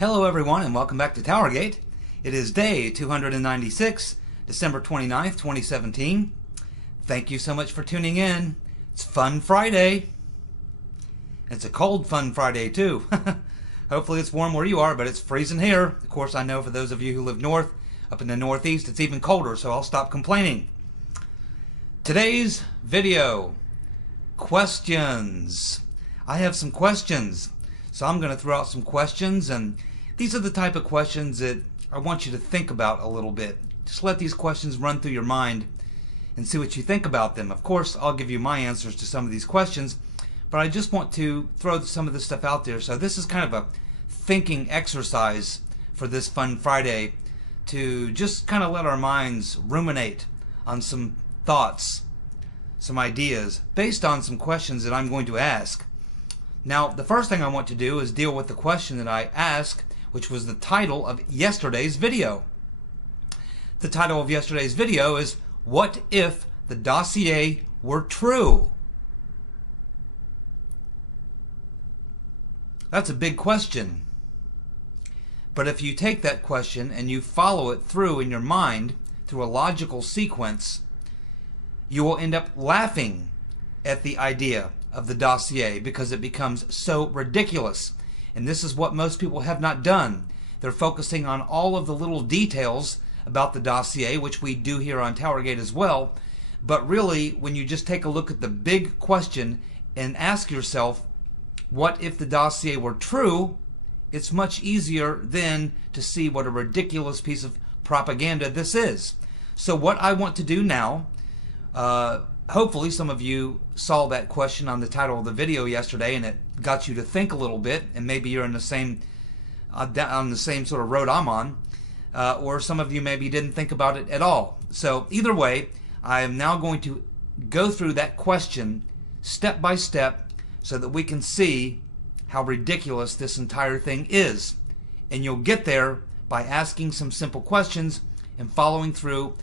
Hello everyone and welcome back to TowerGate. It is day 296, December 29th, 2017. Thank you so much for tuning in. It's Fun Friday. It's a cold Fun Friday too. Hopefully it's warm where you are, but it's freezing here. Of course, I know for those of you who live north, up in the Northeast, it's even colder, so I'll stop complaining. Today's video, questions. I have some questions. So I'm going to throw out some questions, and these are the type of questions that I want you to think about a little bit. Just let these questions run through your mind and see what you think about them. Of course, I'll give you my answers to some of these questions, but I just want to throw some of this stuff out there. So this is kind of a thinking exercise for this Fun Friday to just kind of let our minds ruminate on some thoughts, some ideas, based on some questions that I'm going to ask. Now, the first thing I want to do is deal with the question that I asked, which was the title of yesterday's video. The title of yesterday's video is, "What if the dossier were true?" That's a big question. But if you take that question and you follow it through in your mind, through a logical sequence, you will end up laughing at the idea of the dossier because it becomes so ridiculous. And this is what most people have not done. They're focusing on all of the little details about the dossier, which we do here on TowerGate as well. But really, when you just take a look at the big question and ask yourself, what if the dossier were true? It's much easier then to see what a ridiculous piece of propaganda this is. So what I want to do now, hopefully some of you saw that question on the title of the video yesterday and it got you to think a little bit, and maybe you're in the same on the same sort of road I'm on, or some of you maybe didn't think about it at all. So either way, I am now going to go through that question step by step so that we can see how ridiculous this entire thing is. And you'll get there by asking some simple questions and following through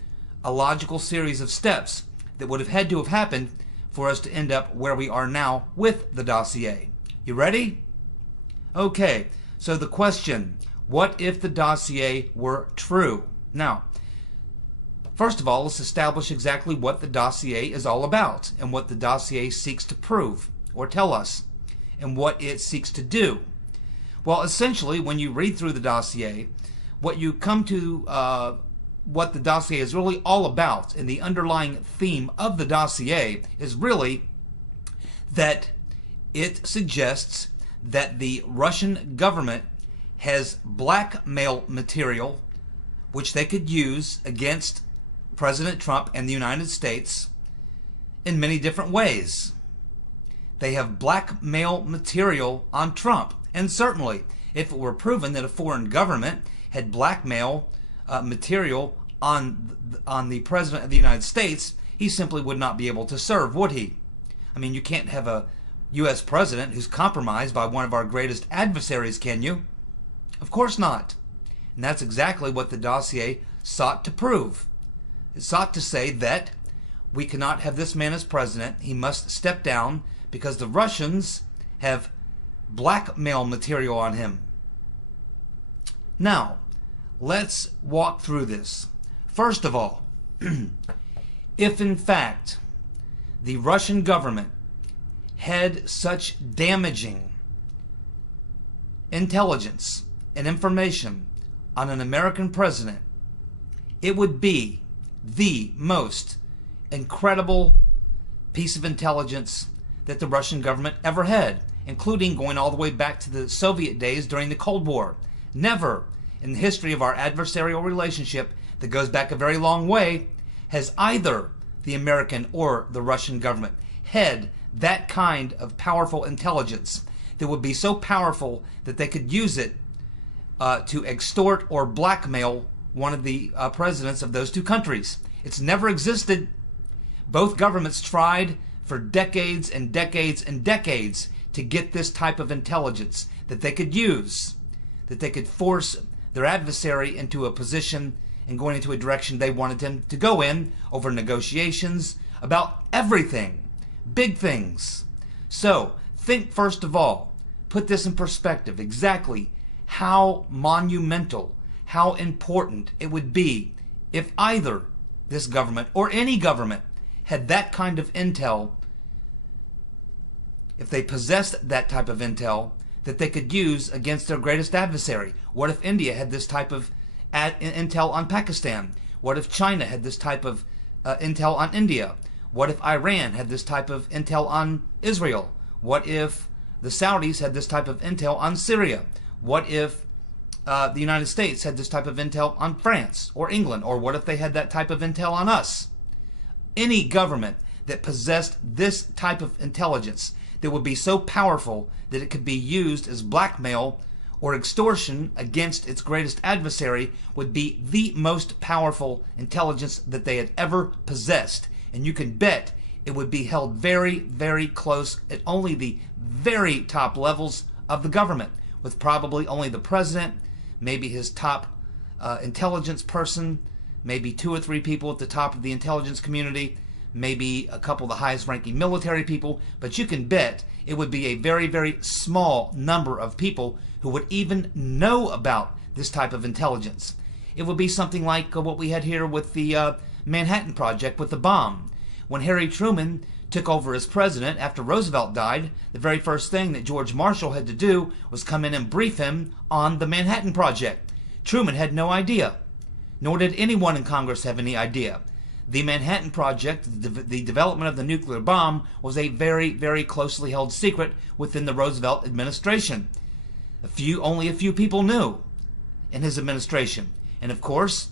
a logical series of steps that would have had to have happened for us to end up where we are now with the dossier. You ready? Okay, so the question, what if the dossier were true? Now, first of all, let's establish exactly what the dossier is all about and what the dossier seeks to prove or tell us and what it seeks to do. Well, essentially, when you read through the dossier, what you come to what the dossier is really all about, and the underlying theme of the dossier is really that it suggests that the Russian government has blackmail material which they could use against President Trump and the United States in many different ways. They have blackmail material on Trump, and certainly if it were proven that a foreign government had blackmail material on the President of the United States, he simply would not be able to serve, would he? I mean, you can't have a U.S. president who's compromised by one of our greatest adversaries, can you? Of course not. And that's exactly what the dossier sought to prove. It sought to say that we cannot have this man as president. He must step down because the Russians have blackmail material on him. Now, let's walk through this. First of all, if in fact the Russian government had such damaging intelligence and information on an American president, it would be the most incredible piece of intelligence that the Russian government ever had, including going all the way back to the Soviet days during the Cold War. Never in the history of our adversarial relationship that goes back a very long way has either the American or the Russian government had that kind of powerful intelligence that would be so powerful that they could use it to extort or blackmail one of the presidents of those two countries. It's never existed. Both governments tried for decades and decades and decades to get this type of intelligence that they could use, that they could force their adversary into a position and going into a direction they wanted him to go in over negotiations about everything, big things. So think first of all, put this in perspective, exactly how monumental, how important it would be if either this government or any government had that kind of intel, if they possessed that type of intel that they could use against their greatest adversary. What if India had this type of intel on Pakistan? What if China had this type of intel on India? What if Iran had this type of intel on Israel? What if the Saudis had this type of intel on Syria? What if the United States had this type of intel on France or England? Or what if they had that type of intel on us? Any government that possessed this type of intelligence that would be so powerful that it could be used as blackmail or extortion against its greatest adversary would be the most powerful intelligence that they had ever possessed. And you can bet it would be held very, very close at only the very top levels of the government, with probably only the president, maybe his top intelligence person, maybe 2 or 3 people at the top of the intelligence community, maybe a couple of the highest ranking military people, but you can bet it would be a very, very small number of people who would even know about this type of intelligence. It would be something like what we had here with the Manhattan Project with the bomb. When Harry Truman took over as president after Roosevelt died, the very first thing that George Marshall had to do was come in and brief him on the Manhattan Project. Truman had no idea, nor did anyone in Congress have any idea. The Manhattan Project, the development of the nuclear bomb, was a very, very closely held secret within the Roosevelt administration. Only a few people knew in his administration. And of course,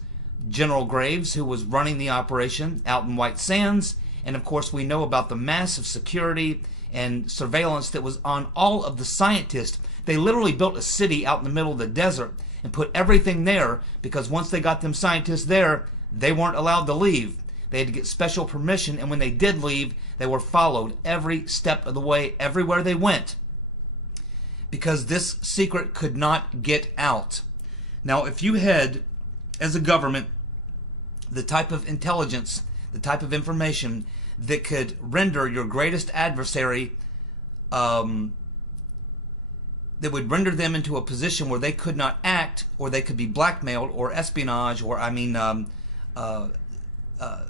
General Graves, who was running the operation out in White Sands, and of course we know about the massive security and surveillance that was on all of the scientists. They literally built a city out in the middle of the desert and put everything there because once they got them scientists there, they weren't allowed to leave. They had to get special permission, and when they did leave, they were followed every step of the way, everywhere they went, because this secret could not get out. Now, if you had, as a government, the type of intelligence, the type of information that could render your greatest adversary, that would render them into a position where they could not act, or they could be blackmailed, or espionage, or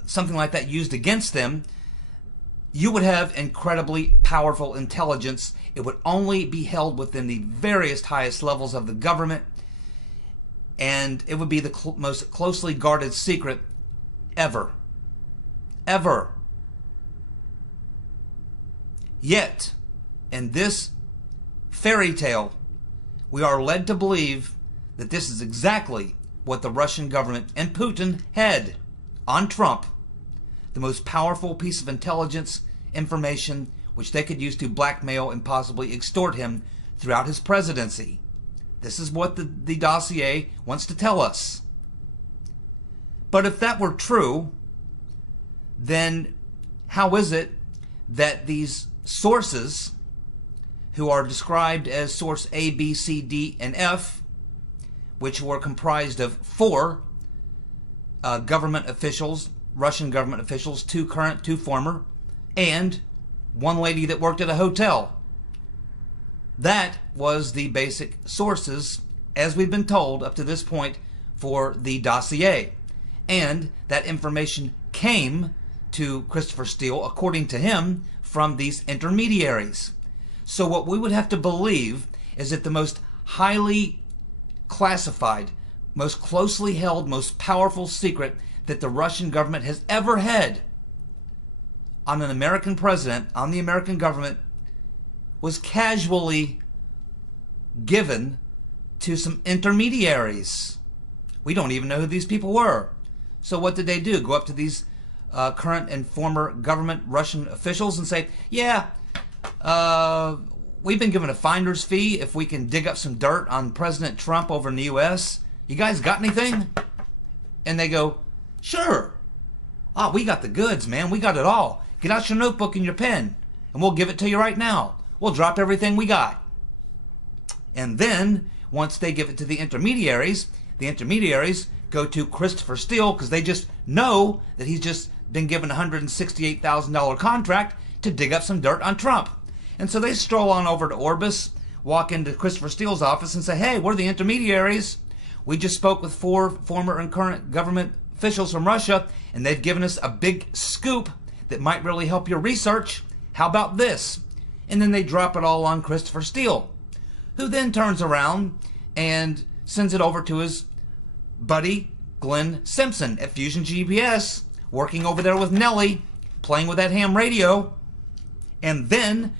something like that used against them, you would have incredibly powerful intelligence. It would only be held within the various highest levels of the government, and it would be the most closely guarded secret ever. Ever. Yet, in this fairy tale, we are led to believe that this is exactly what the Russian government and Putin had on Trump, the most powerful piece of intelligence information which they could use to blackmail and possibly extort him throughout his presidency. This is what the dossier wants to tell us. But if that were true, then how is it that these sources, who are described as source A, B, C, D, and F, which were comprised of 4 government officials, Russian government officials, 2 current, 2 former, and 1 lady that worked at a hotel. That was the basic sources, as we've been told up to this point, for the dossier. And that information came to Christopher Steele, according to him, from these intermediaries. So what we would have to believe is that the most highly classified, most closely held, most powerful secret that the Russian government has ever had on an American president, on the American government, was casually given to some intermediaries. We don't even know who these people were. So what did they do? Go up to these current and former government Russian officials and say, yeah, we've been given a finder's fee if we can dig up some dirt on President Trump over in the U.S. You guys got anything? And they go, sure. Ah, we got the goods, man. We got it all. Get out your notebook and your pen, and we'll give it to you right now. We'll drop everything we got. And then, once they give it to the intermediaries go to Christopher Steele because they just know that he's just been given a $168,000 contract to dig up some dirt on Trump. And so they stroll on over to Orbis, walk into Christopher Steele's office and say, hey, we're the intermediaries. We just spoke with 4 former and current government officials from Russia, and they've given us a big scoop that might really help your research. How about this? And then they drop it all on Christopher Steele, who then turns around and sends it over to his buddy Glenn Simpson at Fusion GPS, working over there with Nellie, playing with that ham radio. And then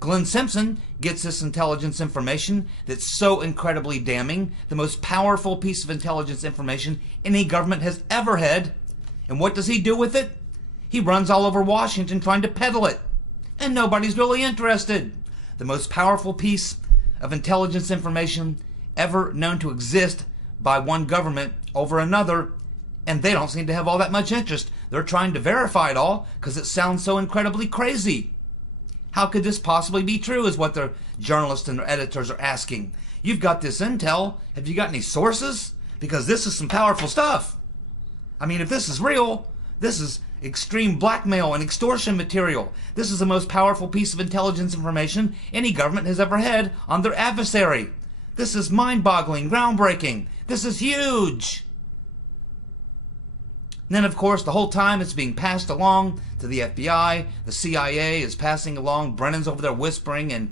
Glenn Simpson gets this intelligence information that's so incredibly damning, the most powerful piece of intelligence information any government has ever had. And what does he do with it? He runs all over Washington trying to peddle it. And nobody's really interested. The most powerful piece of intelligence information ever known to exist by one government over another, and they don't seem to have all that much interest. They're trying to verify it all because it sounds so incredibly crazy. How could this possibly be true is what their journalists and their editors are asking. You've got this intel. Have you got any sources? Because this is some powerful stuff. I mean, if this is real, this is extreme blackmail and extortion material. This is the most powerful piece of intelligence information any government has ever had on their adversary. This is mind-boggling, groundbreaking. This is huge. And then, of course, the whole time it's being passed along to the FBI. The CIA is passing along. Brennan's over there whispering in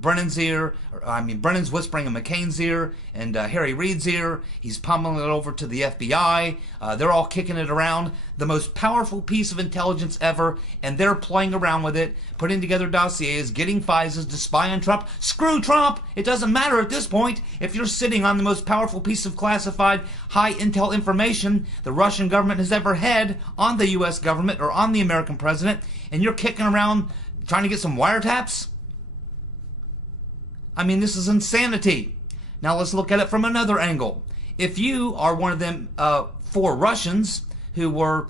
Brennan's ear. Brennan's whispering in McCain's ear and Harry Reid's ear. He's pummeling it over to the FBI. They're all kicking it around. The most powerful piece of intelligence ever, and they're playing around with it, putting together dossiers, getting FISAs to spy on Trump. Screw Trump! It doesn't matter at this point. If you're sitting on the most powerful piece of classified high intel information the Russian government has ever had on the U.S. government or on the American president, and you're kicking around trying to get some wiretaps? I mean, this is insanity. Now let's look at it from another angle. If you are one of them 4 Russians who were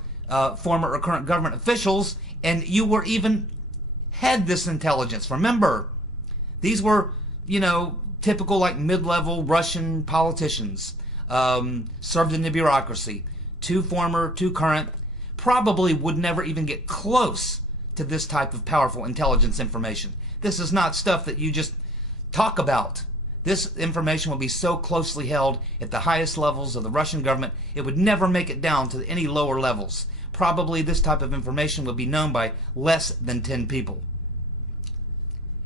former or current government officials, and you were even had this intelligence, remember, these were, typical like mid-level Russian politicians, served in the bureaucracy, 2 former, 2 current, probably would never even get close to this type of powerful intelligence information. This is not stuff that you just talk about. This information will be so closely held at the highest levels of the Russian government, it would never make it down to any lower levels. Probably this type of information would be known by less than 10 people.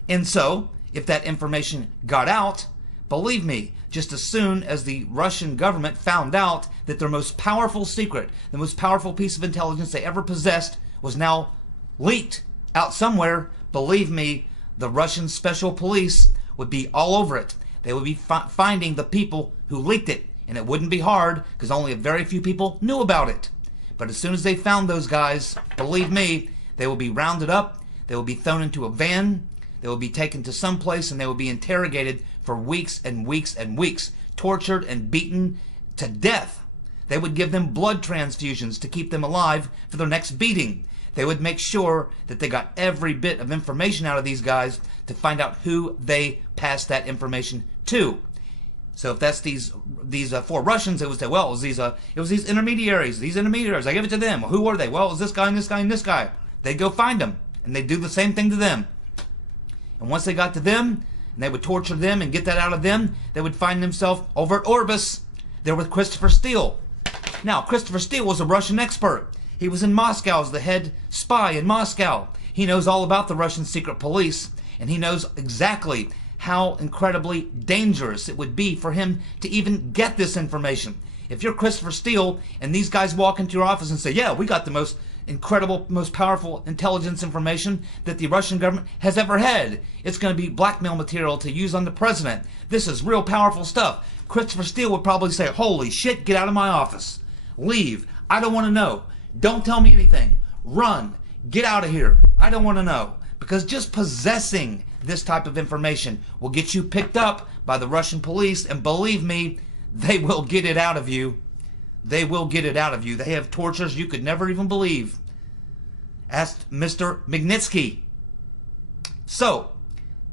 And so, if that information got out, believe me, just as soon as the Russian government found out that their most powerful secret, the most powerful piece of intelligence they ever possessed, was now leaked out somewhere, believe me, the Russian special police would be all over it. They would be finding the people who leaked it, and it wouldn't be hard because only a very few people knew about it. But as soon as they found those guys, believe me, they will be rounded up, they will be thrown into a van, they will be taken to some place, and they will be interrogated for weeks and weeks and weeks, tortured and beaten to death. They would give them blood transfusions to keep them alive for their next beating. They would make sure that they got every bit of information out of these guys to find out who they passed that information to. So if that's these 4 Russians, they would say, well, it was these intermediaries. These intermediaries, I give it to them. Well, who were they? Well, it was this guy and this guy and this guy. They'd go find them, and they'd do the same thing to them. And once they got to them, and they would torture them and get that out of them, they would find themselves over at Orbis. They're with Christopher Steele. Now, Christopher Steele was a Russian expert. He was in Moscow as the head spy in Moscow. He knows all about the Russian secret police, and he knows exactly how incredibly dangerous it would be for him to even get this information. If you're Christopher Steele and these guys walk into your office and say, yeah, we got the most incredible, most powerful intelligence information that the Russian government has ever had. It's going to be blackmail material to use on the president. This is real powerful stuff. Christopher Steele would probably say, holy shit, get out of my office. Leave. I don't want to know. Don't tell me anything. Run. Get out of here. I don't want to know. Because just possessing this type of information will get you picked up by the Russian police, and believe me, they will get it out of you. They will get it out of you. They have tortures you could never even believe. Asked Mr. Magnitsky. So,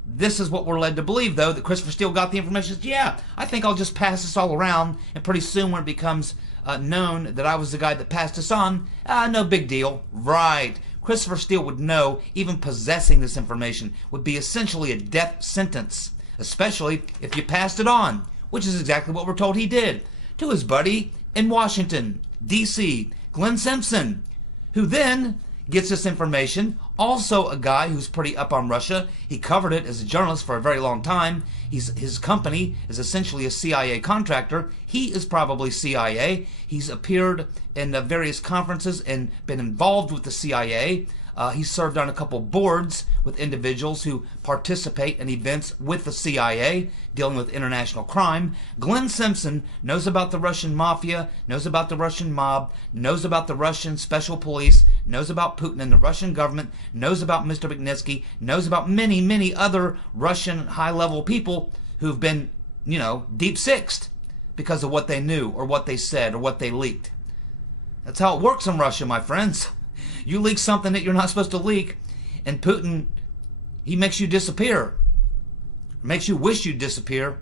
this is what we're led to believe, though, that Christopher Steele got the information. Yeah, I think I'll just pass this all around, and pretty soon when it becomes known that I was the guy that passed this on, no big deal. Right. Christopher Steele would know even possessing this information would be essentially a death sentence, especially if you passed it on, which is exactly what we're told he did, to his buddy in Washington, D.C., Glenn Simpson, who then gets this information. Also a guy who's pretty up on Russia. He covered it as a journalist for a very long time. His company is essentially a CIA contractor. He is probably CIA. He's appeared in various conferences and been involved with the CIA. He's served on a couple boards with individuals who participate in events with the CIA dealing with international crime. Glenn Simpson knows about the Russian mafia, knows about the Russian mob, knows about the Russian special police, knows about Putin and the Russian government, knows about Mr. Magnitsky, knows about many, many other Russian high-level people who've been, deep sixed because of what they knew or what they said or what they leaked. That's how it works in Russia, my friends. You leak something that you're not supposed to leak, and Putin, he makes you disappear. Makes you wish you'd disappear.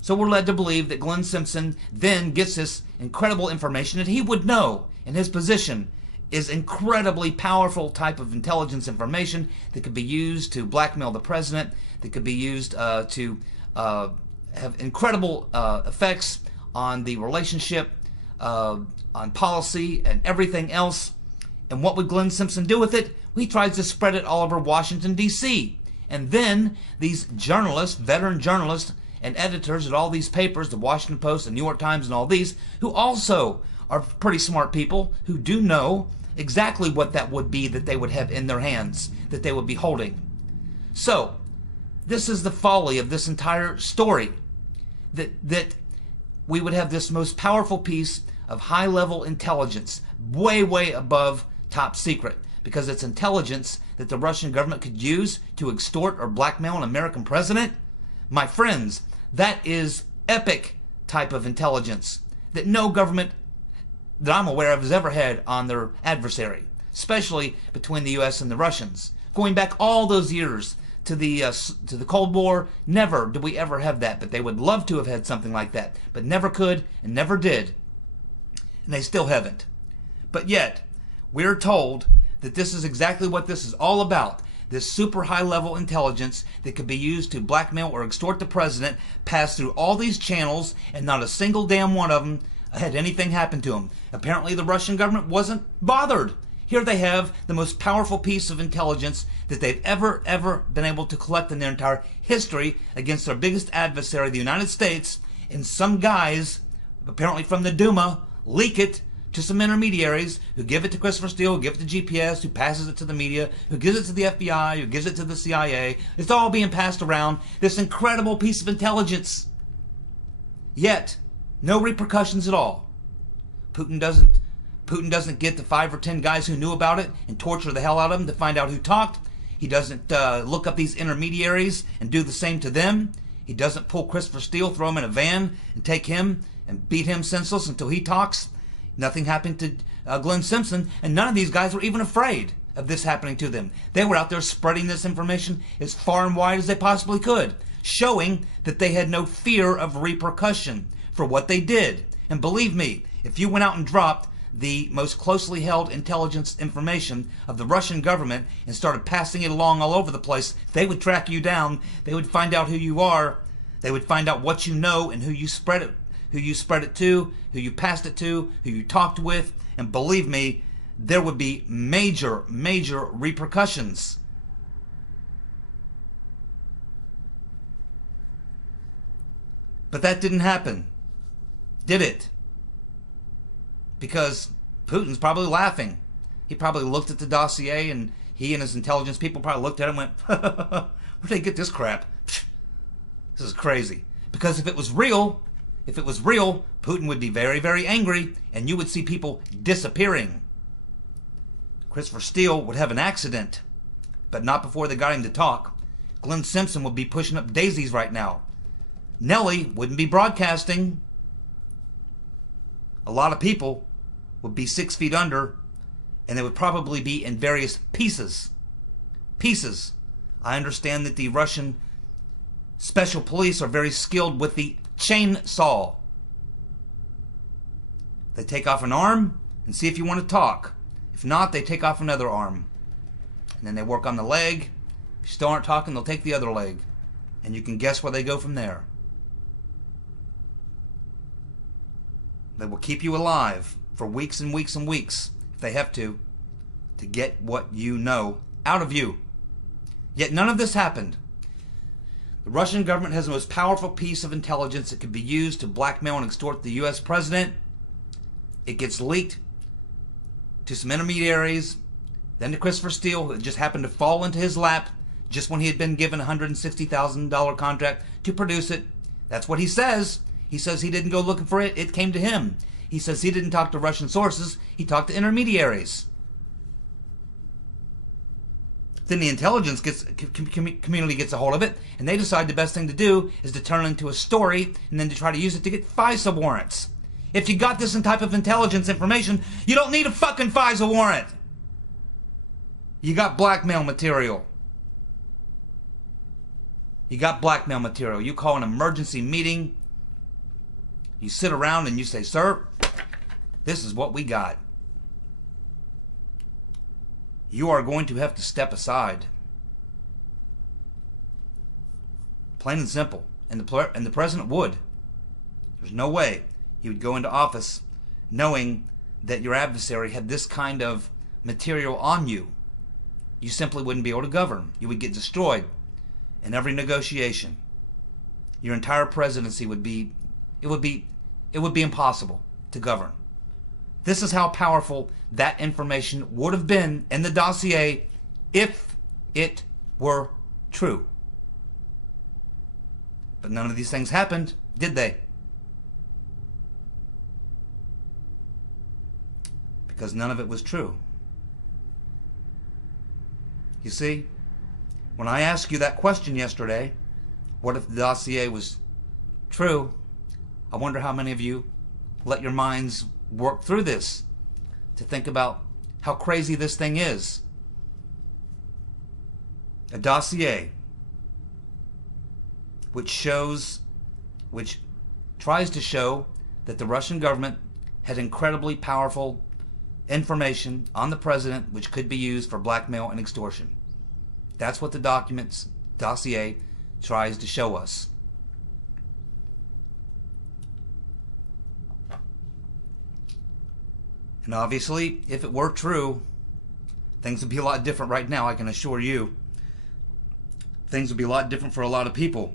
So we're led to believe that Glenn Simpson then gets this incredible information that he would know in his position is incredibly powerful type of intelligence information that could be used to blackmail the president, that could be used to have incredible effects on the relationship, on policy, and everything else. And what would Glenn Simpson do with it? He tries to spread it all over Washington, D.C. And then these journalists, veteran journalists and editors at all these papers, the Washington Post, the New York Times, and all these, who also are pretty smart people, who do know exactly what that would be that they would have in their hands, that they would be holding. So, this is the folly of this entire story, that we would have this most powerful piece of high-level intelligence, way, way above top secret, because it's intelligence that the Russian government could use to extort or blackmail an American president. My friends, that is epic type of intelligence that no government that I'm aware of has ever had on their adversary, especially between the U.S. and the Russians. Going back all those years to the Cold War, never did we ever have that, but they would love to have had something like that, but never could and never did, and they still haven't. But yet, we're told that this is exactly what this is all about. This super high-level intelligence that could be used to blackmail or extort the president passed through all these channels, and not a single damn one of them had anything happen to him. Apparently, the Russian government wasn't bothered. Here they have the most powerful piece of intelligence that they've ever been able to collect in their entire history against their biggest adversary, the United States, and some guys, apparently from the Duma, leak it to some intermediaries who give it to Christopher Steele, who give it to GPS, who passes it to the media, who gives it to the FBI, who gives it to the CIA. It's all being passed around, this incredible piece of intelligence. Yet, no repercussions at all. Putin doesn't get the 5 or 10 guys who knew about it and torture the hell out of them to find out who talked. He doesn't look up these intermediaries and do the same to them. He doesn't pull Christopher Steele, throw him in a van, and take him and beat him senseless until he talks. Nothing happened to Glenn Simpson, and none of these guys were even afraid of this happening to them. They were out there spreading this information as far and wide as they possibly could, showing that they had no fear of repercussion for what they did. And believe me, if you went out and dropped the most closely held intelligence information of the Russian government and started passing it along all over the place, they would track you down. They would find out who you are. They would find out what you know and who you spread it to, who you passed it to, who you talked with, and believe me, there would be major repercussions. But that didn't happen, did it? Because Putin's probably laughing. He probably looked at the dossier, and he and his intelligence people probably looked at it and went, where'd they get this crap? This is crazy. Because if it was real, Putin would be very angry, and you would see people disappearing. Christopher Steele would have an accident, but not before they got him to talk. Glenn Simpson would be pushing up daisies right now. Nellie wouldn't be broadcasting. A lot of people would be 6 feet under, and they would probably be in various pieces. I understand that the Russian special police are very skilled with the chainsaw. They take off an arm and see if you want to talk. If not, they take off another arm. And then they work on the leg. If you still aren't talking, they'll take the other leg. And you can guess where they go from there. They will keep you alive for weeks and weeks and weeks, if they have to get what you know out of you. Yet none of this happened. The Russian government has the most powerful piece of intelligence that could be used to blackmail and extort the U.S. president. It gets leaked to some intermediaries, then to Christopher Steele, who just happened to fall into his lap just when he had been given a $160,000 contract to produce it. That's what he says. He says he didn't go looking for it. It came to him. He says he didn't talk to Russian sources. He talked to intermediaries. Then the intelligence community gets a hold of it, and they decide the best thing to do is to turn it into a story and then to try to use it to get FISA warrants. If you got this type of intelligence information, you don't need a fucking FISA warrant. You got blackmail material. You got blackmail material. You call an emergency meeting. You sit around and you say, sir, this is what we got. You are going to have to step aside. Plain and simple. And the president would. There's no way he would go into office knowing that your adversary had this kind of material on you. You simply wouldn't be able to govern. You would get destroyed in every negotiation. Your entire presidency would be impossible to govern. This is how powerful that information would have been in the dossier if it were true. But none of these things happened, did they? Because none of it was true. You see, when I asked you that question yesterday, what if the dossier was true? I wonder how many of you let your minds work through this to think about how crazy this thing is. A dossier which tries to show that the Russian government had incredibly powerful information on the president which could be used for blackmail and extortion. That's what the dossier tries to show us. And obviously, if it were true, things would be a lot different right now, I can assure you. Things would be a lot different for a lot of people.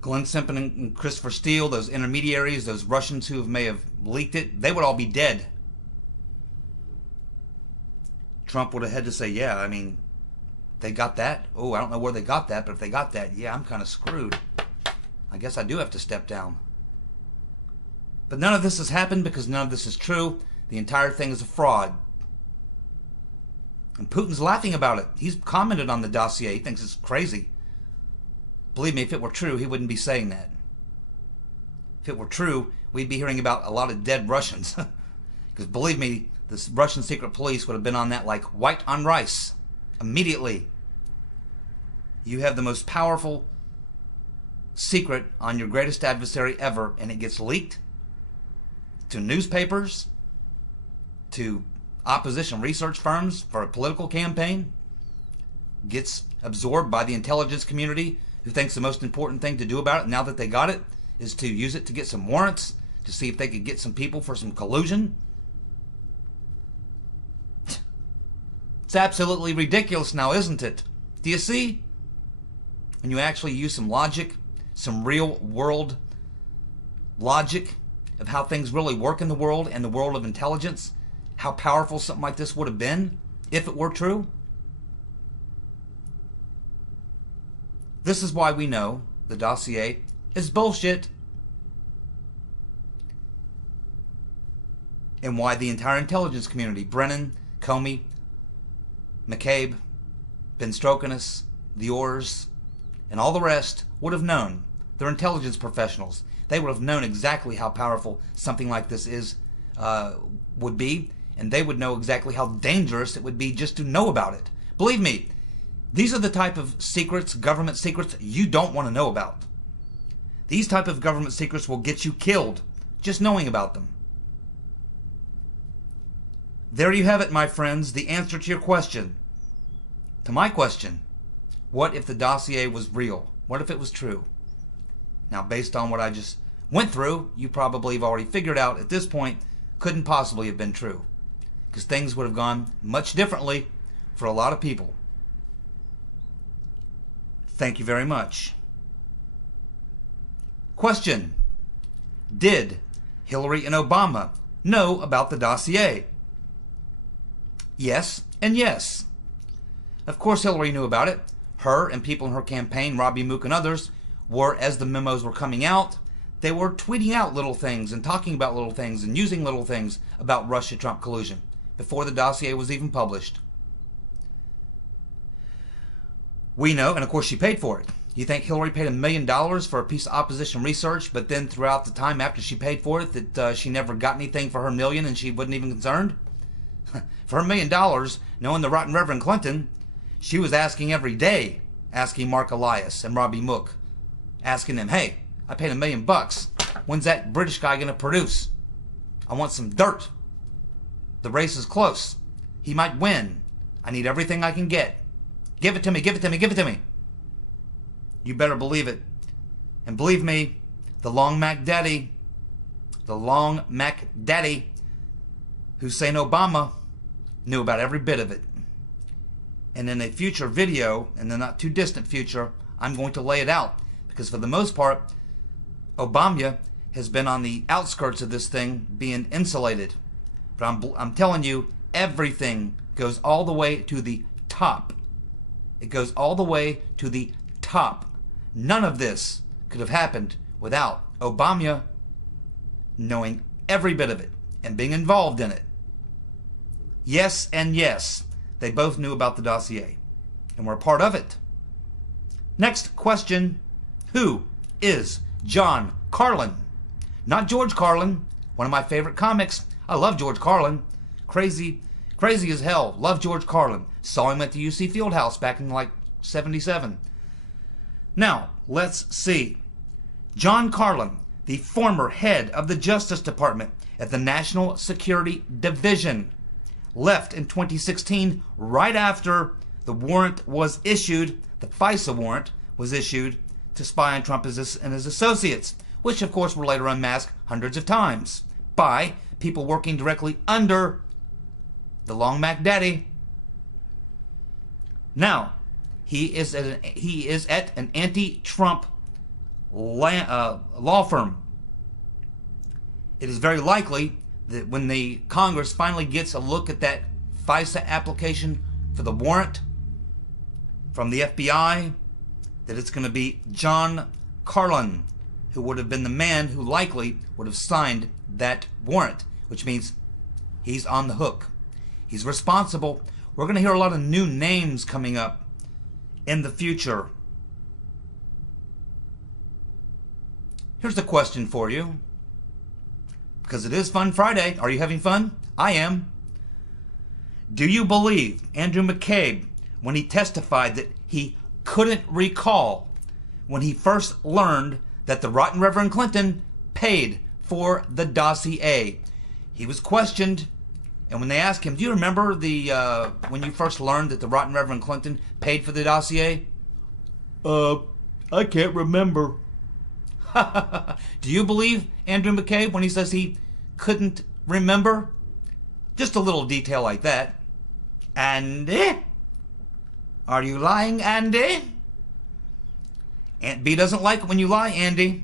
Glenn Simpson and Christopher Steele, those intermediaries, those Russians who may have leaked it, they would all be dead. Trump would have had to say, yeah, I mean, they got that. Oh, I don't know where they got that, but if they got that, yeah, I'm kind of screwed. I guess I do have to step down. But none of this has happened because none of this is true. The entire thing is a fraud. And Putin's laughing about it. He's commented on the dossier. He thinks it's crazy. Believe me, if it were true, he wouldn't be saying that. If it were true, we'd be hearing about a lot of dead Russians. Because believe me, the Russian secret police would have been on that like white on rice. Immediately. You have the most powerful secret on your greatest adversary ever, and it gets leaked to newspapers, to opposition research firms for a political campaign, gets absorbed by the intelligence community who thinks the most important thing to do about it now that they got it is to use it to get some warrants to see if they could get some people for some collusion. It's absolutely ridiculous now, isn't it? Do you see? When you actually use some logic, some real world logic of how things really work in the world and the world of intelligence, how powerful something like this would have been if it were true. This is why we know the dossier is bullshit. And why the entire intelligence community, Brennan, Comey, McCabe, Ben Strokinus, the Orrs, and all the rest would have known. They're intelligence professionals. They would have known exactly how powerful something like this would be, and they would know exactly how dangerous it would be just to know about it. Believe me, these are the type of secrets, government secrets, you don't want to know about. These type of government secrets will get you killed just knowing about them. There you have it, my friends, the answer to your question. To my question, what if the dossier was real? What if it was true? Now, based on what I just went through, you probably have already figured out at this point, couldn't possibly have been true. Because things would have gone much differently for a lot of people. Thank you very much. Question. Did Hillary and Obama know about the dossier? Yes and yes. Of course Hillary knew about it. Her and people in her campaign, Robbie Mook and others, were, as the memos were coming out, they were tweeting out little things and talking about little things and using little things about Russia-Trump collusion before the dossier was even published. We know, and of course she paid for it. You think Hillary paid $1 million for a piece of opposition research, but then throughout the time after she paid for it that she never got anything for her million and she wasn't even concerned? For her $1 million, knowing the rotten Reverend Clinton, she was asking every day, asking Mark Elias and Robbie Mook, asking them, hey, I paid $1 million. When's that British guy going to produce? I want some dirt. The race is close. He might win. I need everything I can get. Give it to me, give it to me, give it to me. You better believe it. And believe me, the Long Mac Daddy, Hussein Obama, knew about every bit of it. And in a future video, in the not too distant future, I'm going to lay it out. Because for the most part, Obama has been on the outskirts of this thing being insulated. But I'm telling you, everything goes all the way to the top. It goes all the way to the top. None of this could have happened without Obama knowing every bit of it and being involved in it. Yes and yes, they both knew about the dossier and were a part of it. Next question. Who is John Carlin? Not George Carlin, one of my favorite comics. I love George Carlin. Crazy as hell. Love George Carlin. Saw him at the UC Fieldhouse back in like 77. Now, let's see. John Carlin, the former head of the Justice Department at the National Security Division, left in 2016 right after the warrant was issued, the FISA warrant was issued to spy on Trump and his associates, which of course were later unmasked hundreds of times by people working directly under the Long Mac Daddy. Now, he is at an anti-Trump law firm. It is very likely that when the Congress finally gets a look at that FISA application for the warrant from the FBI, that it's going to be John Carlin who would have been the man who likely would have signed that warrant, which means he's on the hook. He's responsible. We're going to hear a lot of new names coming up in the future. Here's the question for you, because it is Fun Friday. Are you having fun? I am. Do you believe Andrew McCabe when he testified that he couldn't recall when he first learned that the rotten Reverend Clinton paid for the dossier? He was questioned, and when they asked him, do you remember when you first learned that the rotten Reverend Clinton paid for the dossier? I can't remember. Do you believe Andrew McCabe when he says he couldn't remember? Just a little detail like that. Andy? Are you lying, Andy? Aunt B doesn't like it when you lie, Andy.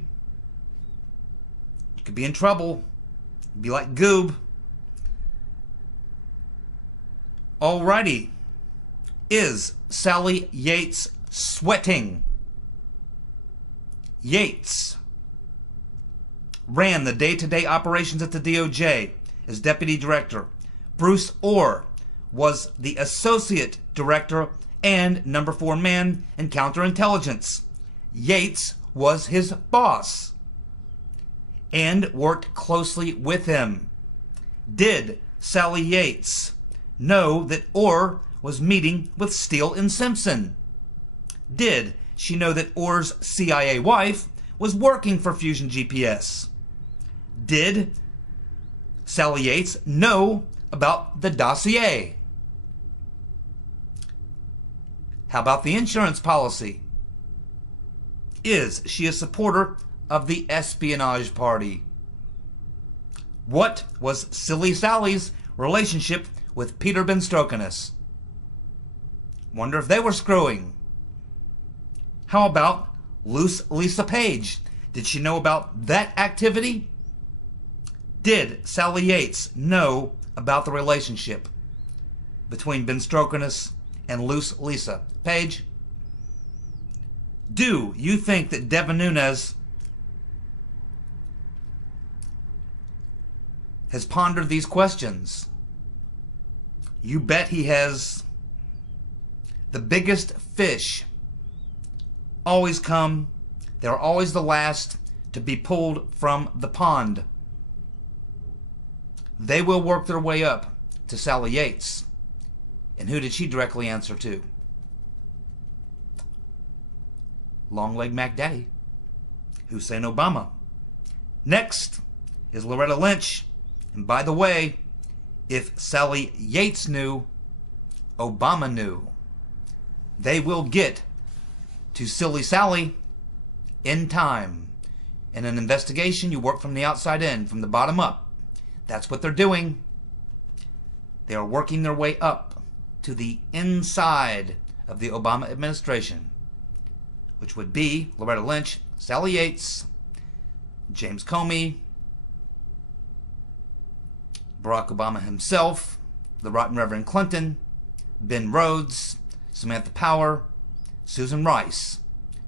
You could be in trouble. You'd be like Goob. Alrighty. Is Sally Yates sweating? Yates ran the day-to-day operations at the DOJ as deputy director. Bruce Orr was the associate director and number 4 man in counterintelligence. Yates was his boss and worked closely with him. Did Sally Yates know that Orr was meeting with Steele and Simpson? Did she know that Orr's CIA wife was working for Fusion GPS? Did Sally Yates know about the dossier? How about the insurance policy? Is she a supporter of the espionage party? What was Silly Sally's relationship with Peter Benstrokinus? Wonder if they were screwing. How about Loose Lisa Page? Did she know about that activity? Did Sally Yates know about the relationship between Benstrokinus and Loose Lisa Page? Do you think that Devin Nunes has pondered these questions? You bet he has. The biggest fish always come. They're always the last to be pulled from the pond. They will work their way up to Sally Yates. And who did she directly answer to? Long-Leg Mac Daddy, Hussein Obama. Next is Loretta Lynch. And by the way, if Sally Yates knew, Obama knew. They will get to Silly Sally in time. In an investigation, you work from the outside in, from the bottom up. That's what they're doing. They are working their way up to the inside of the Obama administration, which would be Loretta Lynch, Sally Yates, James Comey, Barack Obama himself, the Rotten Reverend Clinton, Ben Rhodes, Samantha Power, Susan Rice,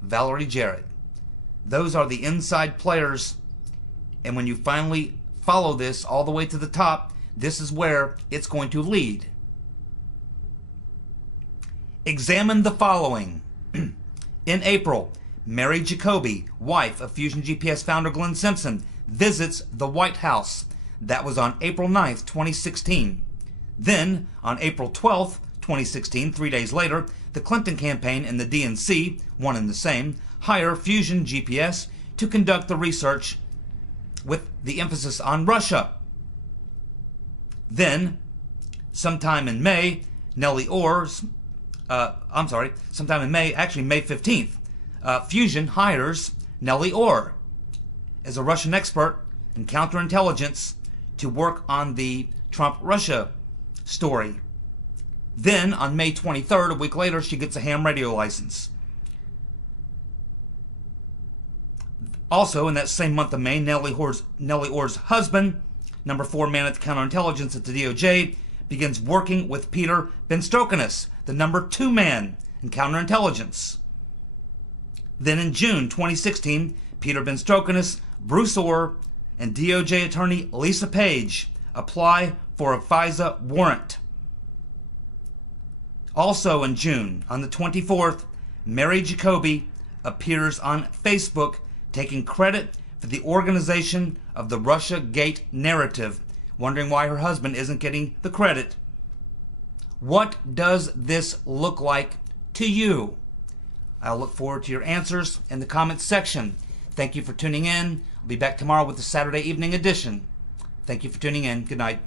Valerie Jarrett. Those are the inside players. And when you finally follow this all the way to the top, this is where it's going to lead. Examine the following. In April, Mary Jacoby, wife of Fusion GPS founder Glenn Simpson, visits the White House. That was on April 9th, 2016. Then, on April 12th, 2016, 3 days later, the Clinton campaign and the DNC, one and the same, hire Fusion GPS to conduct the research with the emphasis on Russia. Then, sometime in May, Nellie Orr's, sometime in May, actually May 15th, Fusion hires Nellie Orr as a Russian expert in counterintelligence to work on the Trump-Russia story. Then, on May 23rd, a week later, she gets a ham radio license. Also, in that same month of May, Nellie Orr's husband, number 4 man at the counterintelligence at the DOJ, begins working with Peter Benstrokinus, the number 2 man in counterintelligence. Then in June 2016, Peter Benstrokinus, Bruce Orr, and DOJ attorney Lisa Page apply for a FISA warrant. Also in June, on the 24th, Mary Jacoby appears on Facebook taking credit for the organization of the Russiagate narrative, wondering why her husband isn't getting the credit. What does this look like to you? I'll look forward to your answers in the comments section. Thank you for tuning in. I'll be back tomorrow with the Saturday evening edition. Thank you for tuning in. Good night.